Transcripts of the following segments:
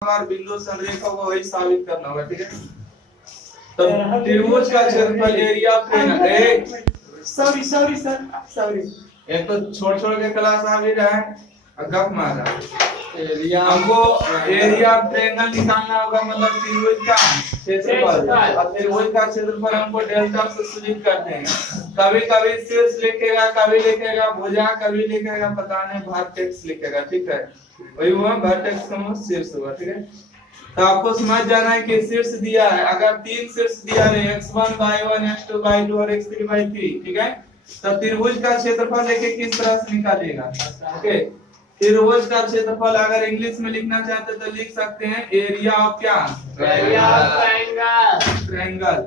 और बिंदु संरेखा को वही साबित करना होगा। ठीक है, तो त्रिभुज का क्षेत्रफल एरिया ऑफ ट्रायंगल सॉरी एक तो छोड़ के क्लास आ भी रहा है और गप मारा। हमको एरिया ऑफ ट्रायंगल निकालना होगा, मतलब त्रिभुज का क्षेत्रफल। और त्रिभुज का क्षेत्रफल हमको डेल्टा से सूचित करते हैं। कभी कभी शीर्ष लिखेगा, कभी लिखेगा भुजा, कभी लिखेगा पता नहीं वर्टेक्स लिखेगा। ठीक है, वही हुआ वर्टेक्स का शीर्ष हुआ। ठीक है, तो आपको समझ जाना है कि शीर्ष दिया है। अगर तीन शीर्ष दिया है x1 y1 x2 y2 और x3 y3, ठीक है, तो त्रिभुज का क्षेत्रफल लेके किस तरह से निकालेगा। ओके, त्रिभुज का क्षेत्रफल अगर इंग्लिश में लिखना चाहते तो लिख सकते हैं एरिया ऑफ क्या, एरिया ऑफ ट्रायंगल।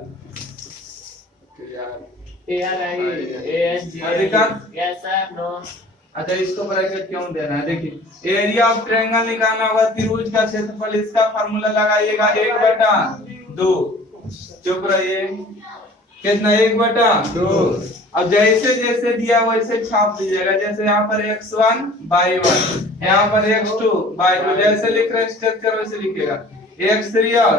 अच्छा, इसको ब्रैकेट क्यों देना है? देखिए, एरिया ऑफ ट्रायंगल निकालना होगा, त्रिभुज का क्षेत्रफल, इसका फार्मूला लगाइएगा 1/2। चुप रहिए, कितना 1/2। अब जैसे जैसे दिया वैसे छाप दीजिएगा। जैसे यहाँ पर x1 y1, यहाँ पर x2 y2, जैसे लिख रहे स्ट्रक्चर वैसे लिखेगा x3 और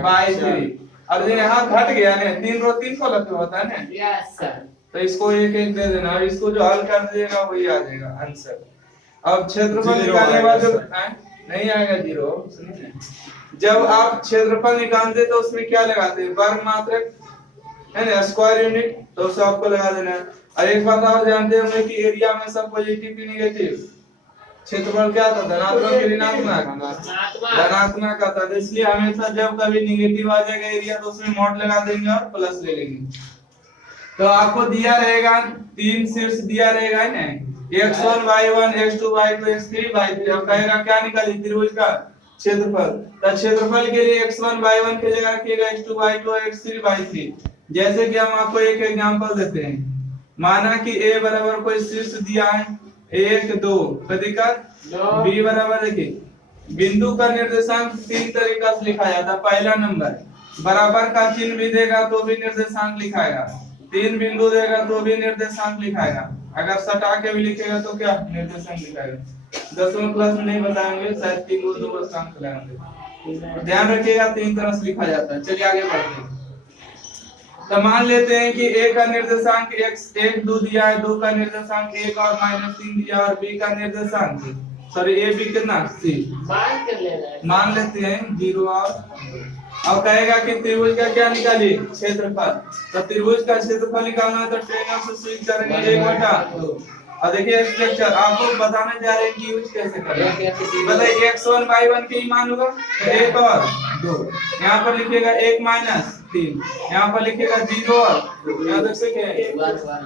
y3। अब यहाँ घट गया ना, 3 रो 3 कॉलम पे होता है ना। यस सर, तो इसको एक एक दे देना और इसको जो हल कर दीजिएगा वही आ जाएगा आंसर। अब क्षेत्रफल निकालने के बाद नहीं आएगा जीरो। सुनिए, जब आप क्षेत्रफल निकालते तो उसमें क्या लगाते हैं, वर्ग मात्रक है ना, स्क्वायर यूनिट, तो उसे आपको लगा देना है। और एक बात आप जानते होंगे कि एरिया में सब पॉजिटिव की नेगेटिव, क्षेत्रफल क्या था, धनात्मक की ऋणात्मक, धनात्मक का था। तो इसलिए हमेशा जब कभी नेगेटिव आ जाएगा एरिया तो उसमें मॉड लगा देंगे और प्लस ले लेंगे। तो आपको दिया रहेगा तीन शीर्ष दिया रहेगा ना, x1 y1 x2 y2 x3 y3। अब कहेगा क्या निकालिए, त्रिभुज का क्षेत्रफल। तो क्षेत्रफल के लिए x1 y1 की जगह रखिएगा x2 y2 और x3 y3। जैसे कि हम आपको एक एग्जांपल देते हैं, माना कि a बराबर कोई शीर्ष दिया है 1 2, दिक्कत b बराबर, देखिए बिंदु का निर्देशांक 3 तरीका से लिखा जाता है। पहला नंबर, बराबर का चिन्ह भी देगा तो भी निर्देशांक लिखाएगा, 3 बिंदु देगा तो भी निर्देशांक लिखाएगा, अगर सटा के भी लिखेगा तो क्या निर्देशांक लिखाएगा। 10वें क्लास में नहीं बताएंगे, शायद 3 को 2 अंक लगाएंगे। ध्यान रखिएगा 3 तरह से लिखा जाता है। चलिए आगे बढ़ते हैं। तो मान लेते हैं कि a का निर्देशांक x 1 2 दिया है, 2 का निर्देशांक 1 और -3 दिया और b का निर्देशांक सॉरी a b कितना c मान लेते हैं 0 और अब कहेगा कि त्रिभुज का क्या निकालिए, क्षेत्रफल। तो त्रिभुज का क्षेत्रफल निकालना है तो ट्रायंगल से स्विच करेंगे 1/2। और देखिए स्ट्रक्चर आपको बताने जा रहे हैं कि यूज कैसे करें। बताइए x1 y1 के ही मान होगा 1 और 2, यहाँ पर लिखिएगा 1 -3, यहाँ पर लिखिएगा 0 और यहाँ देख सकते हैं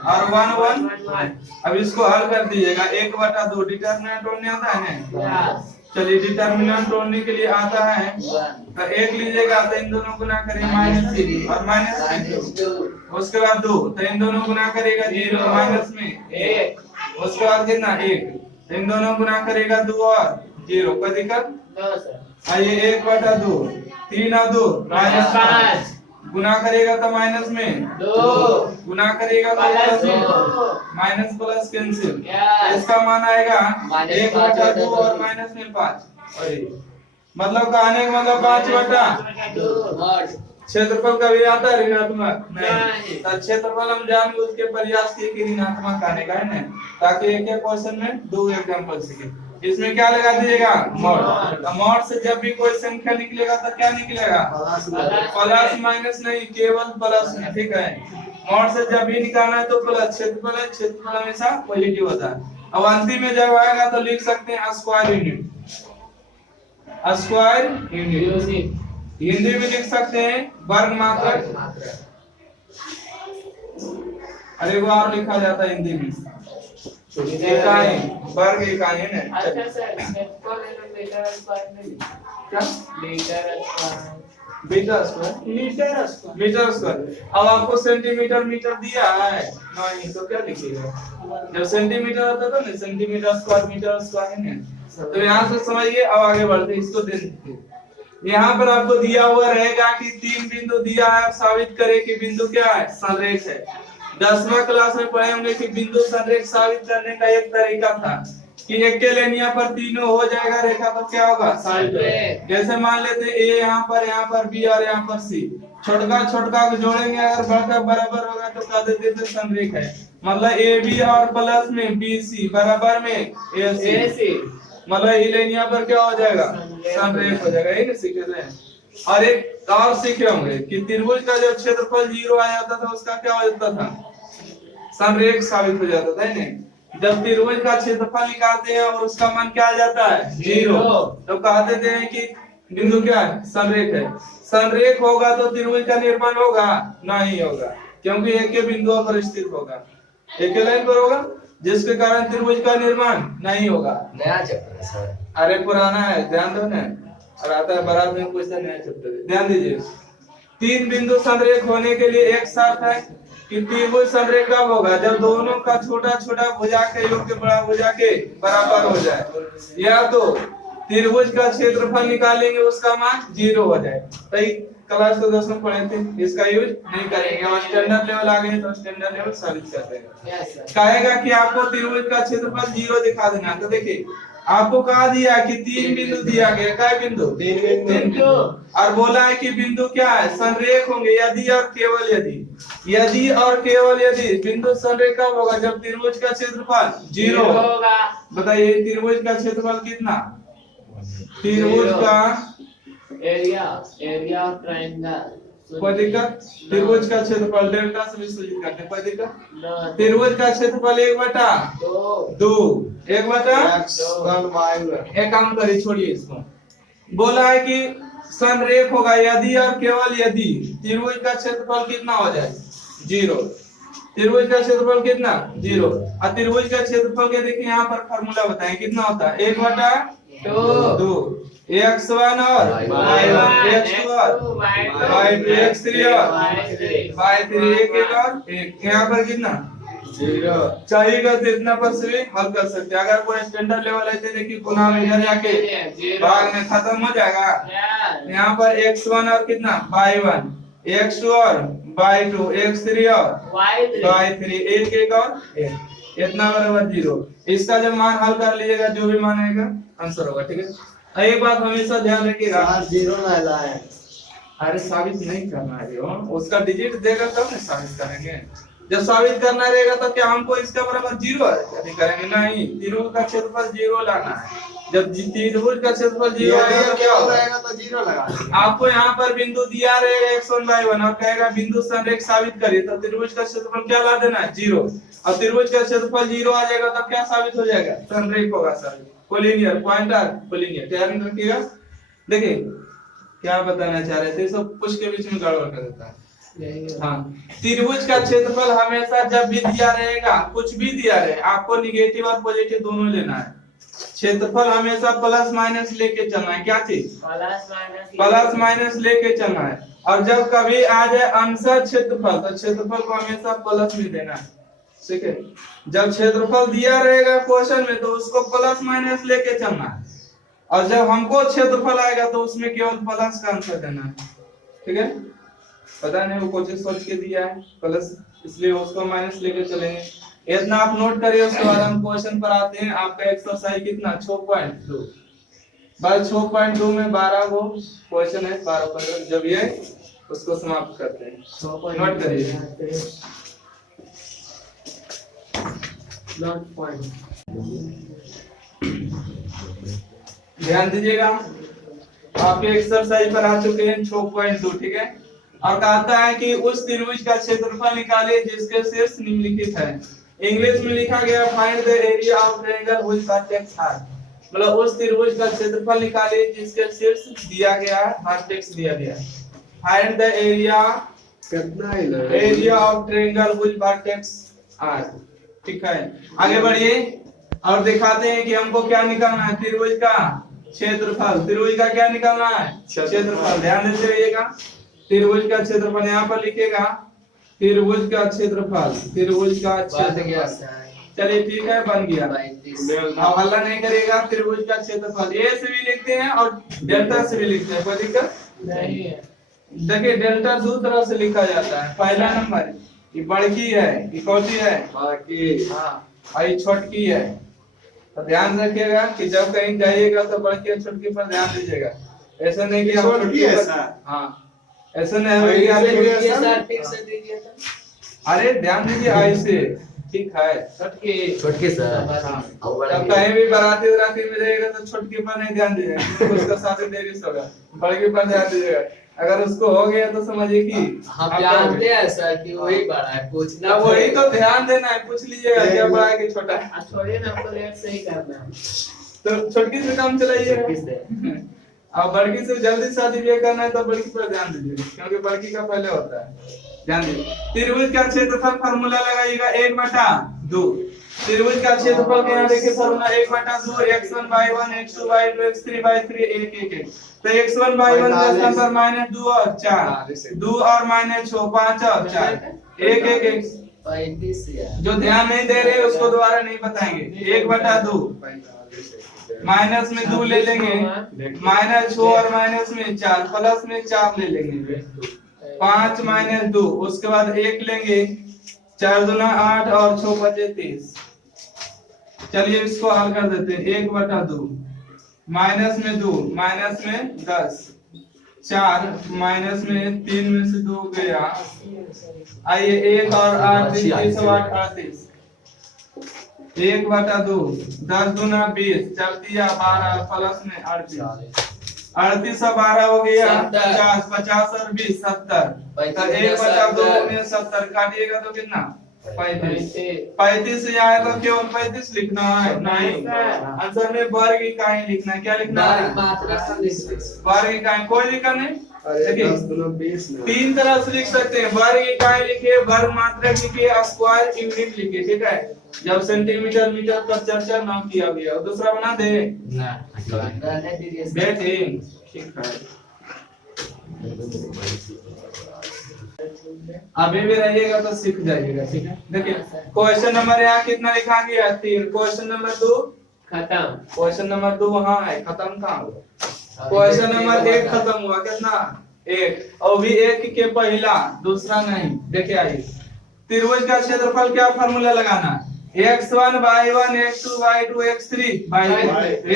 और 1 1। अब इसको हल कर दीजिएगा 1/2। डिटरमिनेंट तोड़ने आता है ना, चलिए डिटरमिनेंट तोड़ने के लिए आता है तो 1 लीजिएगा तो इन दोनों गुना करें -3 और -2, उसके बाद 2 तो इन दोनों गुना करेगा 0 माइनस में 1, उसके बाद कितना 1, इन दोनों गुना करेगा 2 और 0, कोई दिक्कत आइए 1/2, 3 और 2 -5, गुना करेगा तो माइनस में 2, गुना करेगा तो प्लस में, माइनस प्लस कैंसिल, इसका मान आएगा 1/2 और -5। मतलब कहने का मतलब 5/2। क्षेत्रफल का भी आता है ऋणात्मक नहीं, तो क्षेत्रफल हम जानबूझ के प्रयास किए कि ऋणात्मक आने का है ना, ताकि एक एक क्वेश्चन में 2 एग्जांपल सीखे। इसमें क्या लगा दीजिएगा मॉड। मॉड से जब भी कोई संख्या निकलेगा तो क्या निकलेगा, प्लस माइनस नहीं, केवल प्लस में। ठीक है, मॉड से जब भी निकालना है तो प्लस, क्षेत्रफल है, क्षेत्रफल हमेशा पॉजिटिव होता है। अब अंतिम में जब आएगा तो लिख सकते हैं square unit, square unit Hindi में लिख सकते हैं वर्ग मात्रक। अरे वो और लिखा जाता है हिंदी में इकाई, वर्ग इकाई है ना। अच्छा सर, मीटर स्क्वायर। अब आपको सेंटीमीटर मीटर दिया है नहीं तो क्या लिखिएगा, जब सेंटीमीटर होता था ना सेंटीमीटर स्क्वायर मीटर स्क्वायर है ना। तो यहाँ से समझिए। अब आगे बढ़ते इसको देखिए, यहाँ पर आपको दिया हुआ रहेगा कि 3 बिंदु दिया है, आप साबित करें कि बिंदु क्या है, संरेख है। 10वां क्लास में पढ़े होंगे कि बिंदु संरेख साबित करने का एक तरीका था कि एक के लेनिया पर तीनों हो जाएगा रेखा तो क्या होगा संरेख। जैसे मान लेते हैं ए यहाँ पर बी और यहाँ पर सी, छोटका छोटका को जोड़ेंगे अगर बड़का बराबर होगा तो कह देते थे संरेख है। मतलब ए बी और प्लस में बी सी बराबर में ए सी, मतलब ये लेनिया पर क्या हो जाएगा संरेख हो जाएगा। ये सीखे थे। और एक और सीखे होंगे कि त्रिभुज का जब क्षेत्रफल 0 आ जाता था उसका क्या हो जाता था संरेख साबित हो जाता था। नहीं जब त्रिभुज का क्षेत्रफल निकालते हैं और उसका मान क्या आ जाता है 0, तो कह देते हैं कि बिंदु क्या है संरेख है। संरेख होगा तो त्रिभुज का निर्माण होगा नहीं होगा, क्योंकि एक के बिंदुओं पर स्थित होगा, एक के लाइन पर होगा, जिसके कारण त्रिभुज का निर्माण नहीं होगा। नया चैप्टर है सर। अरे पुराना है, ध्यान दो ना, और आता है बारात में पूछता नया चैप्टर। ध्यान दीजिए, 3 बिंदु संरेख होने के लिए एक शर्त है कि त्रिभुज संरेख कब होगा जब दोनों का छोटा छोटा भुजा के योग के बड़ा भुजा के बराबर हो जाए, या तो त्रिभुज का क्षेत्रफल निकालेंगे उसका मान 0 हो जाए। तो क्लास के 10 में पढ़े थे, इसका यूज नहीं करेंगे और स्टैंडर्ड लेवल आ गए तो स्टैंडर्ड लेवल साबित कर देंगे। कहेगा कि आपको त्रिभुज का क्षेत्रफल 0 दिखा देना, तो देखिए आपको कहा दिया कि 3 बिंदु दिया गया, क्या बिंदु 3 बिंदु, और बोला है कि बिंदु क्या है संरेख होंगे यदि और केवल यदि और केवल यदि बिंदु संरेख कब होगा जब त्रिभुज का क्षेत्रफल 0 होगा। बताइए त्रिभुज का क्षेत्रफल कितना, त्रिभुज का एरिया ऑफ ट्रायंगल, कोई दिक्कत, त्रिभुज का क्षेत्रफल डेल्टा से विभाजित करते हैं, कोई दिक्कत, त्रिभुज का क्षेत्रफल 1/2 1/2 एक काम करिए छोड़िए इसको। बोला है कि संरेख होगा यदि और केवल यदि त्रिभुज का क्षेत्रफल कितना हो जाए 0, त्रिभुज का क्षेत्रफल कितना 0, और त्रिभुज का क्षेत्रफल के देखिए यहाँ पर फार्मूला बताएं कितना होता है 1/2 x1 और y1 x2 और y2 x3 और y3 एक और एक, यहाँ पर कितना 0 चाहिएगा तो इतना पर से भी हल कर सकते हैं। अगर कोई स्टैंडर्ड लेवल है तो देखिए गुना में इधर जाके भाग में खत्म हो जाएगा। यहाँ पर x1 और कितना y1 x2 और y2 x3 और y3 एक और एक, इतना बराबर 0। इसका जब मान हल कर लीजिएगा जो भी मान आएगा आंसर होगा। ठीक है, एक बात हमेशा ध्यान रखिएगा 0 ना लाए, अरे साबित नहीं करना है, उसका डिजिट देगा तब ना साबित करेंगे। जब साबित करना रहेगा तो क्या हमको इसका बराबर 0 है करेंगे, नहीं त्रिभुज का क्षेत्रफल 0 लाना है। जब त्रिभुज का क्षेत्रफल 0 आएगा तो क्या होगा तो 0 लगा। आपको यहाँ पर बिंदु दिया रहेगा x1 y1 और कहेगा बिंदु संरेख साबित करिए, तो त्रिभुज का क्षेत्रफल क्या ला देना है 0, और त्रिभुज का क्षेत्रफल 0 आ जाएगा तो क्या साबित हो जाएगा संरेख होगा साबित, कोलिनियर पॉइंटर कोलिनियर। ध्यान रखिएगा। देखिए क्या बताना चाह रहे थे, सब कुछ के बीच में गड़बड़ कर देता है। हाँ, त्रिभुज का क्षेत्रफल हमेशा जब भी दिया रहेगा कुछ भी दिया रहे आपको निगेटिव और पॉजिटिव दोनों लेना है। क्षेत्रफल हमेशा प्लस माइनस लेके चलना है, क्या चीज प्लस माइनस लेके चलना है। और जब कभी आ जाए अंशः क्षेत्रफल तो क्षेत्रफल को हमेशा प्लस में देना है। ठीक है, जब क्षेत्रफल दिया रहेगा क्वेश्चन में तो उसको प्लस माइनस लेके चलना है, और जब हमको क्षेत्रफल आएगा तो उसमें केवल प्लस का आंसर देना है। ठीक है, पता नहीं वो कोचिंग सोच के दिया है प्लस, इसलिए उसको माइनस लेके चलेंगे। इतना आप नोट करिए, उसके बाद हम क्वेश्चन पर आते हैं। आपका एक्सरसाइज कितना 6.2 बस 6.2 में 12 वो क्वेश्चन है, 12 जब ये उसको समाप्त करते हैं। नोट करिए ध्यान दीजिएगा। आपके एक्सरसाइज पर आ चुके हैं 6.2। ठीक है, और कहता है कि उस त्रिभुज का क्षेत्रफल निकालिए जिसके शीर्ष निम्नलिखित है। इंग्लिश में लिखा गया find the area of triangle which vertex are, मतलब उस त्रिभुज का क्षेत्रफल निकालिए जिसके शीर्ष दिया गया है, वर्टेक्स दिया गया है। फाइंड द एरिया कितना है area of triangle which vertex are. ठीक है, आगे बढ़िए और दिखाते हैं कि हमको क्या निकालना है, त्रिभुज का क्षेत्रफल। त्रिभुज का क्या निकालना है क्षेत्रफल। ध्यान देते रहिएगा, त्रिभुज का क्षेत्रफल यहाँ पर लिखेगा त्रिभुज का क्षेत्रफल, त्रिभुज का क्षेत्रफल। चलिए ठीक है, बन गया। अब हल्ला नहीं करेगा। त्रिभुज का क्षेत्रफल ए से भी लिखते हैं और डेल्टा से भी लिखते हैं, कोई दिक्कत नहीं है। देखिए डेल्टा दो तरह से लिखा जाता है। पहला नंबर ये बड़की है, ये कौन सी है बाकी, हाँ, और ये छोटकी है। तो ध्यान रखिएगा कि जब कहीं जाइएगा तो बड़की और छोटकी पर ध्यान दीजिएगा। ऐसा नहीं कि हम छोटकी है पर- सर। हाँ ऐसा नहीं है कि ऐसे आप- भी- सर फिर से दीजिए तो अरे ध्यान दीजिए ऐसे ठीक है। छुटकी छोटकी सर। हाँ। और बड़ा जब कहीं भी बाराती उराती में जाइएगा तो छोटकी पर नहीं ध्यान दीजिएगा क्योंकि उसका शादी देरी से होगा। बड़की पर ध्यान दीजिएगा। अगर उसको हो गया तो समझिए कि हम आप जानते हैं सर कि वही बड़ा है पूछना ना वही तो ध्यान देना है। पूछ लीजिएगा क्या बड़ा है कि छोटा है। छोड़िए ना हमको लेट से ही करना है तो छोटकी से काम चलाइएगा। छोटकी से। अब बड़की से जल्दी शादी ब्याह करना है तो बड़की पर ध्यान दीजिए क्योंकि बड़की का पहले होता है। ध्यान दीजिए। त्रिभुज का क्षेत्रफल फार्मूला लगाइएगा 1/2। त्रिभुज का क्षेत्रफल के यहाँ देखिए formula 1/2 x1 y1 x2 y2 x3 y3 1 1 1। तो x1 y1 का स्थान पर -2 और 4 2 और -6 5 और 4 1 1 1। 35 यार। जो ध्यान नहीं दे रहे उसको दोबारा नहीं बताएंगे। 1/2 माइनस में 2 ले लेंगे -6 और माइनस में 4 प्लस में 4 ले लेंगे 5 - 2 उसके बाद 1 लेंगे 4 दूना 8 और 6 बचे 30। चलिए इसको हल कर देते हैं। 1/2 माइनस में 2 माइनस में 10 4 माइनस में 3 में से 2 गया। आइए 1 और 8 3 8 38 1/2 10 दूना 20 4 दिया 12 प्लस में 38 38 और 12 हो गया 50 50 और 20 70। तो 1/2 में 70 काटिएगा तो कितना 35 35 से आया तो केवल 35 लिखना है नहीं आंसर में वर्ग इकाई लिखना है। क्या लिखना है वर्ग इकाई। कोई दिक्कत नहीं। देखिए 20 ना। 3 तरह से लिख सकते हैं। वर्ग इकाई लिखिए वर्ग मात्रक लिखिए स्क्वायर यूनिट लिखिए ठीक है। जब सेंटीमीटर मीटर पर चर्चा ना किया गया। दूसरा बना दे बैठे ठीक है। अभी भी रहिएगा तो सीख जाइएगा ठीक है। देखिए क्वेश्चन नंबर यहाँ कितना लिखा गया 3। क्वेश्चन नंबर 2 खत्म। क्वेश्चन नंबर 2 वहाँ है खत्म कहाँ हुआ। क्वेश्चन नंबर 1 खत्म हुआ कितना 1 और भी 1 के पहला दूसरा नहीं। देखिए आइए त्रिभुज का क्षेत्रफल क्या फार्मूला लगाना x1 y1 x2 y2 x3 y2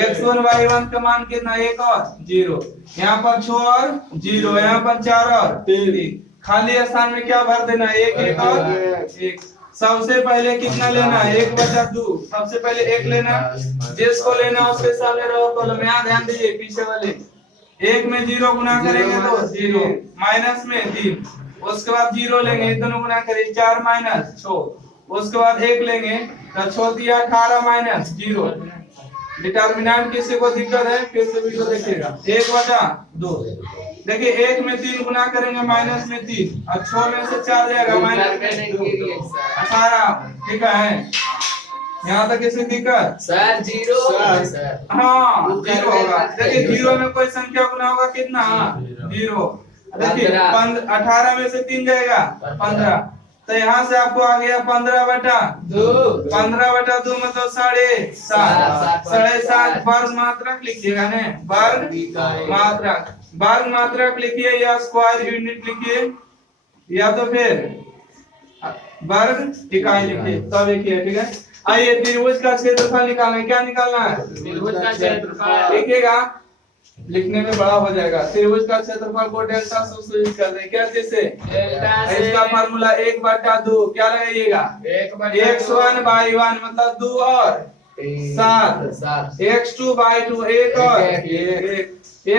x1 y1 का मान कितना 1 और 0 यहाँ पर 6 और 0 यहाँ पर 4 और 3 खाली स्थान में क्या भर देना 1 1 और 1। सबसे पहले कितना लेना 1/2 सबसे पहले 1 लेना जिसको लेना उसके सामने रहो कॉलम। यहाँ ध्यान दीजिए पीछे वाले 1 में 0 गुना करेंगे तो 0 माइनस में 3 उसके बाद 0 लेंगे दोनों गुना करेंगे 4 - 6 उसके बाद 1 लेंगे तो 6 दिया 18 - 0। डिटर्मिनेंट किसी को दिक्कत है फिर से वीडियो देखिएगा। 1/2 देखिए 1 में 3 गुना करेंगे माइनस में 3 और 6 में से 4 जाएगा माइनस में 18 ठीक है। यहाँ तक किसी दिक्कत सर 0 सर। हाँ 0 होगा। देखिए 0 में कोई संख्या गुना होगा कितना 0। देखिए 18 में से 3 जाएगा 15 तो यहाँ से आपको आ गया 15/2 15/2 मतलब 7.5 7.5 वर्ग मात्रक लिखिएगा ने वर्ग मात्रक लिखिए या स्क्वायर यूनिट लिखिए या तो फिर वर्ग इकाई लिखिए तब लिखिए ठीक है। आइए त्रिभुज का क्षेत्रफल निकालना है। क्या निकालना है त्रिभुज का क्षेत्रफल लिखिएगा लिखने में बड़ा हो जाएगा। त्रिभुज का क्षेत्रफल को डेल्टा से सूचित कर दें क्या जैसे इसका फार्मूला 1/2 क्या लगाइएगा x1 y1 मतलब 2 और 7 x2 y2 1 और 1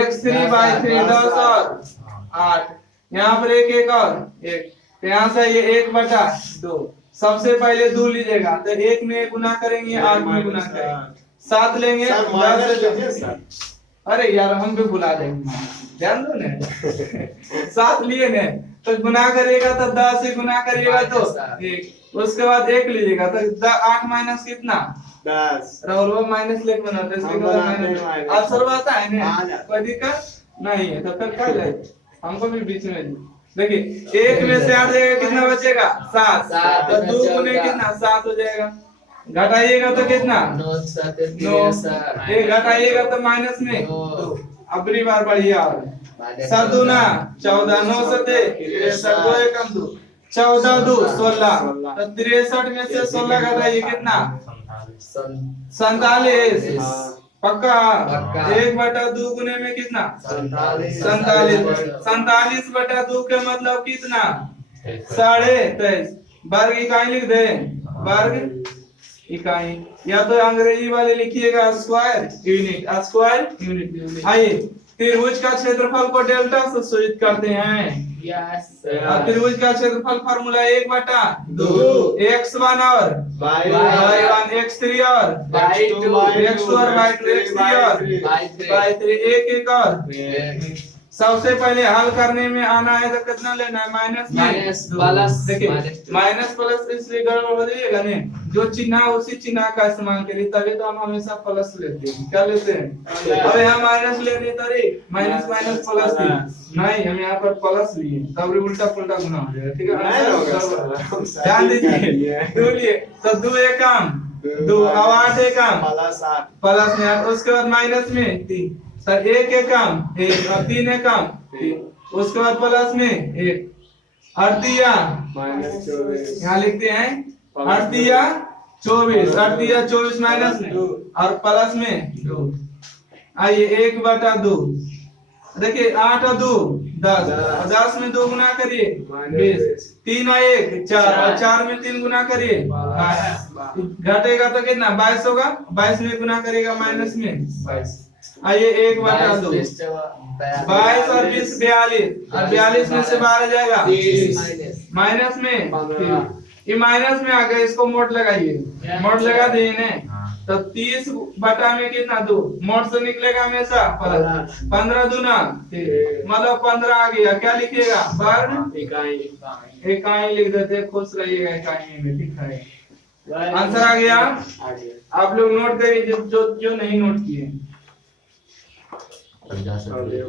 x3 y3 10 और 8 यहाँ पर 1 1 और 1 यहाँ से ये 1/2 सबसे पहले 2 लीजिएगा तो 1 में गुना करेंगे 8 में गुना करेंगे 7 लेंगे 10 अरे यार हम भी भुला जाएंगे ध्यान दो ने 7 लिए ने तो गुना करिएगा तो 10 से गुना करिएगा तो 1 उसके बाद 1 लीजिएगा तो 8 माइनस कितना 10 राहुल वो माइनस लेके बनाते हैं इसके बाद माइनस आंसर आता है ना कोई दिक्कत नहीं है। तो फिर कर ले हमको भी बीच में देखिए 1 में से 8 जाएगा कितना बचेगा 7 तो 2 गुने कितना 7 हो जाएगा। घटाइएगा तो कितना 9 एक घटाइएगा तो माइनस में 2 अबरी बार बढ़िया 7 दूना 14 9 7 63 2 एकम 2 14 2 16 तो 63 में से 16 घटाइए कितना 47 हाँ। पक्का। पक्का। 1/2 गुने में कितना? 47 47/2 के मतलब कितना? 23.5। वर्ग इकाई लिख दे, वर्ग इकाई, या तो अंग्रेजी वाले लिखिएगा स्क्वायर यूनिट, स्क्वायर यूनिट। आइए त्रिभुज का क्षेत्रफल को डेल्टा से सूचित करते हैं। Yes, और sir. त्रिभुज का क्षेत्रफल फार्मूला 1/2, x1 और By y1, x3 और By2, x2 और y2, x3 और y3, एक और। सबसे पहले हल करने में आना है तो कितना लेना है? माइनस Minus, plus, देखिए minus। माइनस प्लस इसलिए गड़बड़ हो जाएगा नहीं, जो चिन्ह है उसी चिन्ह का इस्तेमाल करिए, तभी तो हम हमेशा प्लस लेते हैं। क्या लेते हैं? अब यहाँ माइनस ले रहे तरी माइनस माइनस प्लस नहीं, हम यहाँ पर प्लस लिए तब उल्टा पुल्टा गुना हो जाएगा। ठीक है, ध्यान दीजिए। 2 लिए तो 2 एक काम 2 और 8 एक काम प्लस में 8, उसके बाद माइनस में 3 सर, 1 एक काम 1 और 3 एक काम 3, उसके बाद प्लस में 1 अड़तिया यहाँ लिखते हैं अड़तिया 24 माइनस में और प्लस में 2। आइए 1/2 देखिए 8 और 2 10, 10 में 2 गुना करिए 20, 3 और 1 4 और 4 में 3 गुना करिए 22, घटेगा तो कितना? 22 होगा, 22 में गुना करेगा माइनस में 22। आइए 1/2 22 और 20 42 और 42 में से 12 जाएगा माइनस में 3। ये माइनस में आ गया, इसको मोड लगाइए, मोड लगा दिए ना तो 30 बटा में कितना? 2, मोड से निकलेगा हमेशा 15 दूना मतलब 15 आ गया। क्या लिखिएगा? वर्ग इकाई लिख देते, खुश रहिएगा इकाई में लिखा है। आंसर आ गया। आप लोग नोट करिए जो नहीं नोट किए। अब जा सकते हैं।